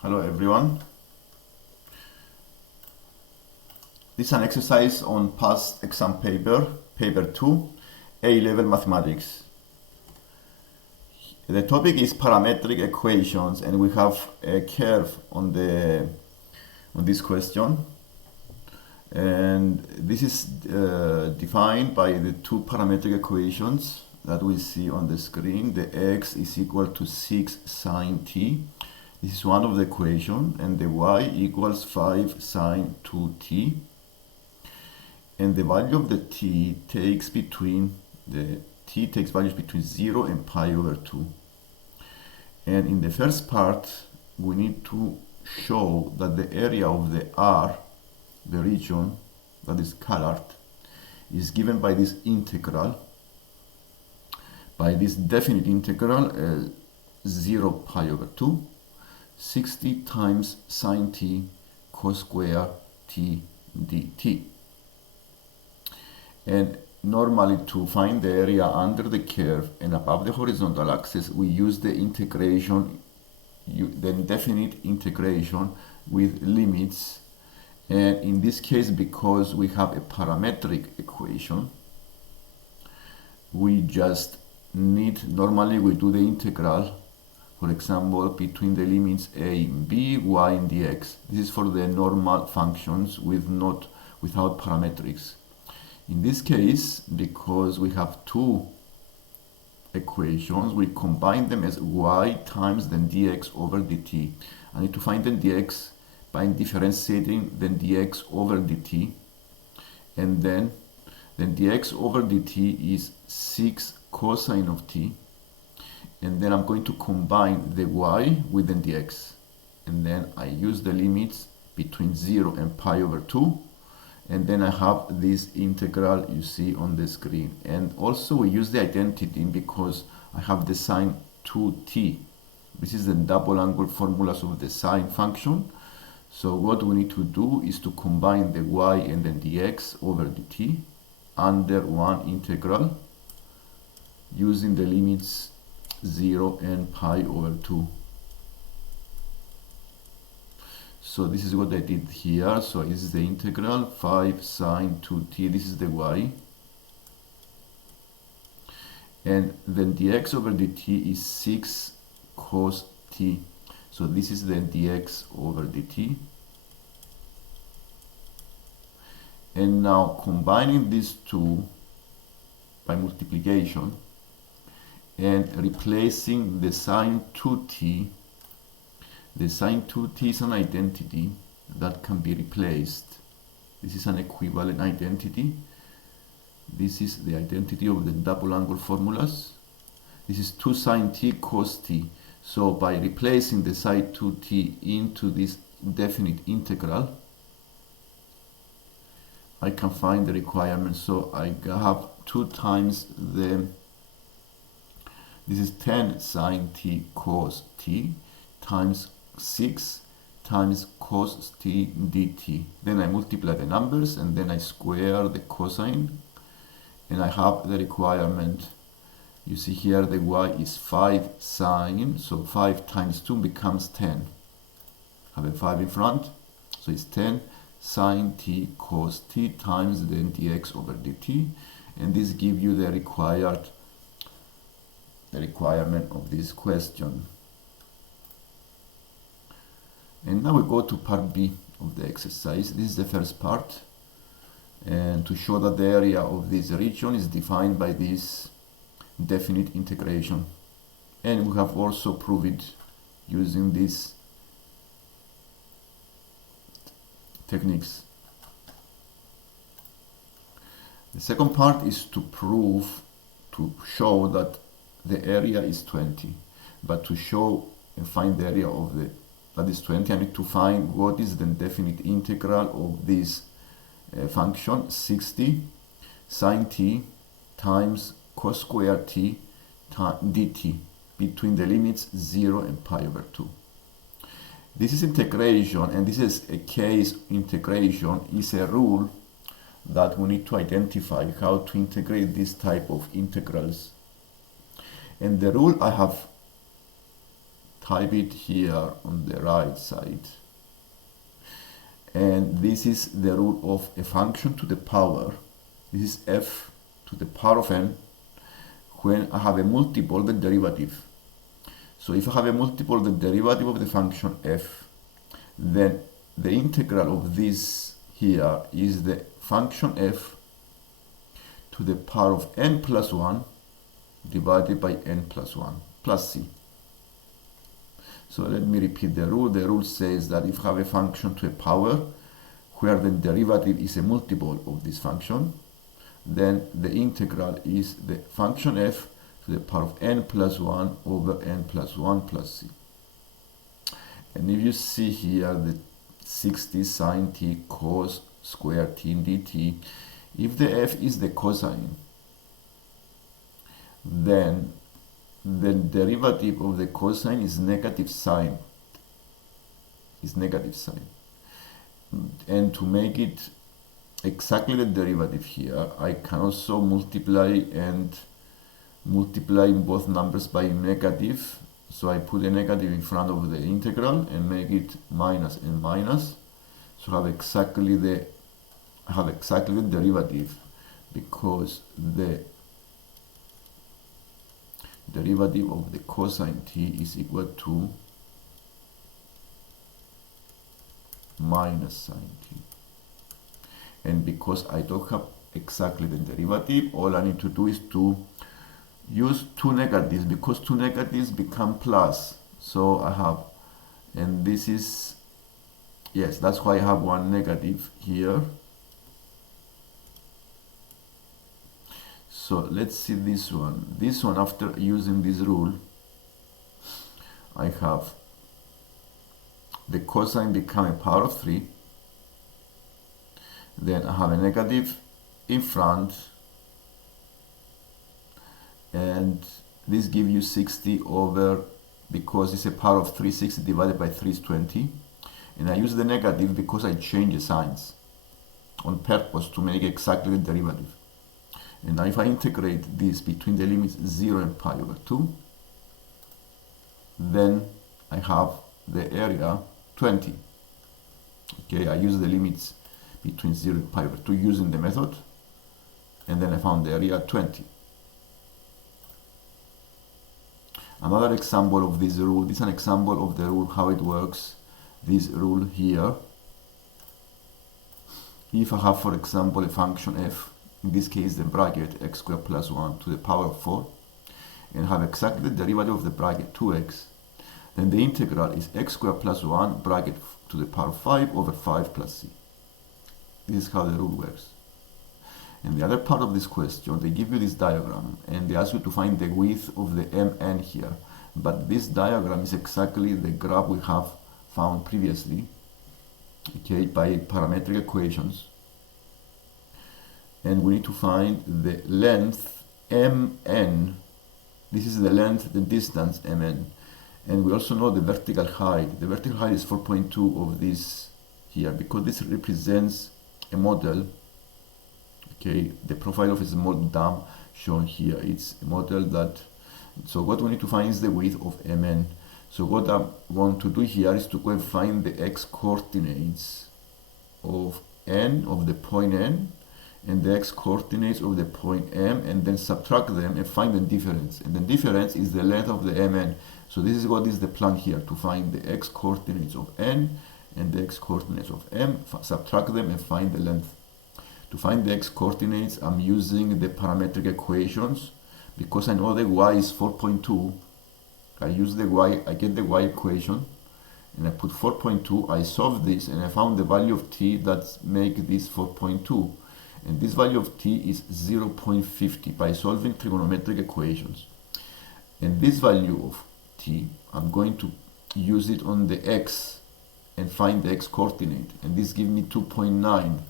Hello everyone. This is an exercise on past exam paper 2, A-level mathematics. The topic is parametric equations and we have a curve on this question. And this is defined by the two parametric equations that we see on the screen. The x is equal to 6 sine t. This is one of the equations, and the y equals 5 sine 2t. And the value of the t takes values between 0 and pi over 2. And in the first part, we need to show that the area of the R, the region that is colored, is given by this integral, by this definite integral, 0 pi over 2, 60 times sine t cos square t dt. And normally to find the area under the curve and above the horizontal axis, we use the integration, the definite integration with limits. And in this case, because we have a parametric equation, we just need, normally we do the integral, for example, between the limits a and b, y and dx. This is for the normal functions without parametrics. In this case, because we have two equations, we combine them as y times then dx over dt. I need to find the dx by differentiating then dx over dt, and then dx over dt is 6 cosine of t, and then I'm going to combine the y with the dx, and then I use the limits between 0 and pi over 2, and then I have this integral you see on the screen. And also we use the identity because I have the sine 2t. This is the double angle formulas of the sine function. So what we need to do is to combine the y and then dx over dt under one integral using the limits 0 and pi over 2. So this is what I did here. So this is the integral 5 sine 2t. This is the y. And then dx over dt is 6 cos t. So this is the dx over dt. And now combining these two by multiplication and replacing the sine 2t. The sine 2t is an identity that can be replaced. This is an equivalent identity. This is the identity of the double angle formulas. This is 2 sine t cos t. So by replacing the sine 2t into this definite integral, I can find the requirement. So I have 2 times this is 10 sine t cos t times 6 times cos t dt. Then I multiply the numbers and then I square the cosine, and I have the requirement. You see here the y is 5 sine, so 5 times 2 becomes 10. Have a 5 in front, so it's 10 sine t cos t times then dx over dt, and this gives you the requirement of this question. And now we go to part B of the exercise. This is the first part, and to show that the area of this region is defined by this definite integration, and we have also proved it using these techniques. The second part is to show that the area is 20, but to show and find the area of that is 20, I need to find what is the definite integral of this function 60 sine t times cos square t dt between the limits 0 and pi over 2. This is integration, and this is a case integration, is a rule that we need to identify how to integrate this type of integrals. And the rule I have type it here on the right side. And this is the rule of a function to the power. This is f to the power of n when I have a multiple the derivative. So if I have a multiple the derivative of the function f, then the integral of this here is the function f to the power of n plus 1 divided by n plus 1 plus c. So let me repeat the rule. The rule says that if I have a function to a power where the derivative is a multiple of this function, then the integral is the function f to the power of n plus 1 over n plus 1 plus c. And if you see here the 60 sine t cos square t dt, if the f is the cosine, then the derivative of the cosine is negative sine. And to make it exactly the derivative here, I can also multiply both numbers by negative. So I put a negative in front of the integral and make it minus and minus. So I have exactly the derivative, because the derivative of the cosine t is equal to minus sine t. And because I don't have exactly the derivative, all I need to do is to use two negatives, because two negatives become plus. So I have, and this is, yes, that's why I have one negative here. So let's see this one. This one, after using this rule, I have the cosine become a power of 3. Then I have a negative in front, and this gives you 60 over, because it's a power of 3, 60 divided by 3 is 20. And I use the negative because I change the signs on purpose to make exactly the derivative. And now if I integrate this between the limits 0 and pi over 2, then I have the area 20. Okay, I use the limits between 0 and pi over 2 using the method, and then I found the area 20. Another example of this rule, this is an example of the rule, how it works. This rule here, if I have, for example, a function f, in this case the bracket x squared plus 1 to the power of 4, and have exactly the derivative of the bracket 2x, then the integral is x squared plus 1 bracket to the power of 5 over 5 plus c. This is how the rule works. And the other part of this question, they give you this diagram and they ask you to find the width of the mn here. But this diagram is exactly the graph we have found previously, okay, by parametric equations. And we need to find the length mn. This is the length, the distance mn. And we also know the vertical height. The vertical height is 4.2 of this here, because this represents a model. Okay, the profile of a small dam shown here. It's a model that, so what we need to find is the width of mn. So what I want to do here is to go and find the x coordinates of n, of the point n, and the x coordinates of the point m, and then subtract them and find the difference. And the difference is the length of the mn. So this is what is the plan here, to find the x coordinates of n and the x coordinates of m, subtract them and find the length. To find the x coordinates, I'm using the parametric equations, because I know the y is 4.2. I use the y, I get the y equation, and I put 4.2. I solve this, and I found the value of t that make this 4.2, and this value of t is 0.50 by solving trigonometric equations. And this value of t, I'm going to use it on the x and find the x coordinate, and this gives me 2.9.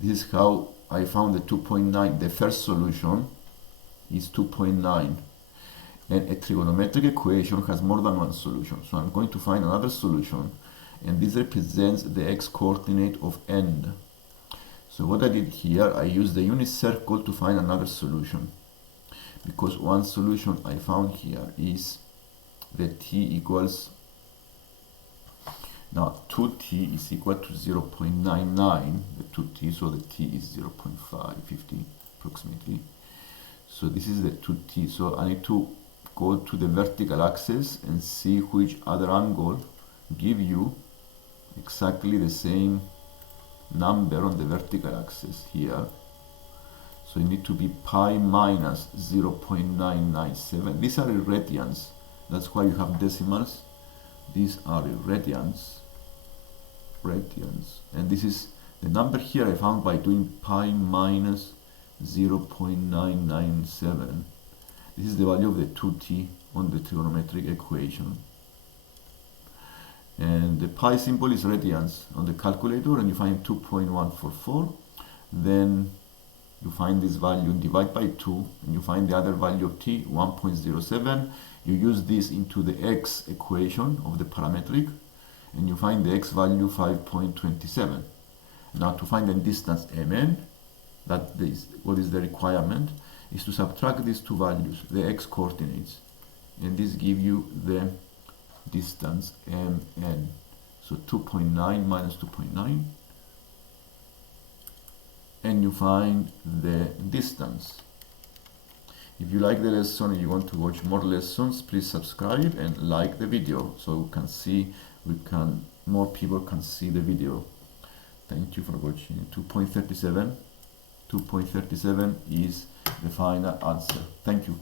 This is how I found the 2.9. The first solution is 2.9. And a trigonometric equation has more than one solution. So I'm going to find another solution. And this represents the x coordinate of n. So what I did here, I used the unit circle to find another solution. Because one solution I found here is that t equals Now 2t is equal to 0.99, the 2t, so the t is 0.550 approximately. So this is the 2t, so I need to go to the vertical axis and see which other angle give you exactly the same number on the vertical axis here. So you need to be pi minus 0.997. These are irradians, that's why you have decimals. These are radians, and this is the number here I found by doing pi minus 0.997. This is the value of the 2t on the trigonometric equation. And the pi symbol is radians on the calculator, and you find 2.144. Then you find this value and divide by 2, and you find the other value of t, 1.07. You use this into the x equation of the parametric, and you find the x value 5.27. Now to find the distance mn, what is the requirement, is to subtract these two values, the x coordinates, and this gives you the distance mn. So 2.9 minus 2.9, and you find the distance. If you like the lesson and you want to watch more lessons, please subscribe and like the video so more people can see the video. Thank you for watching. 2.37 is the final answer. Thank you.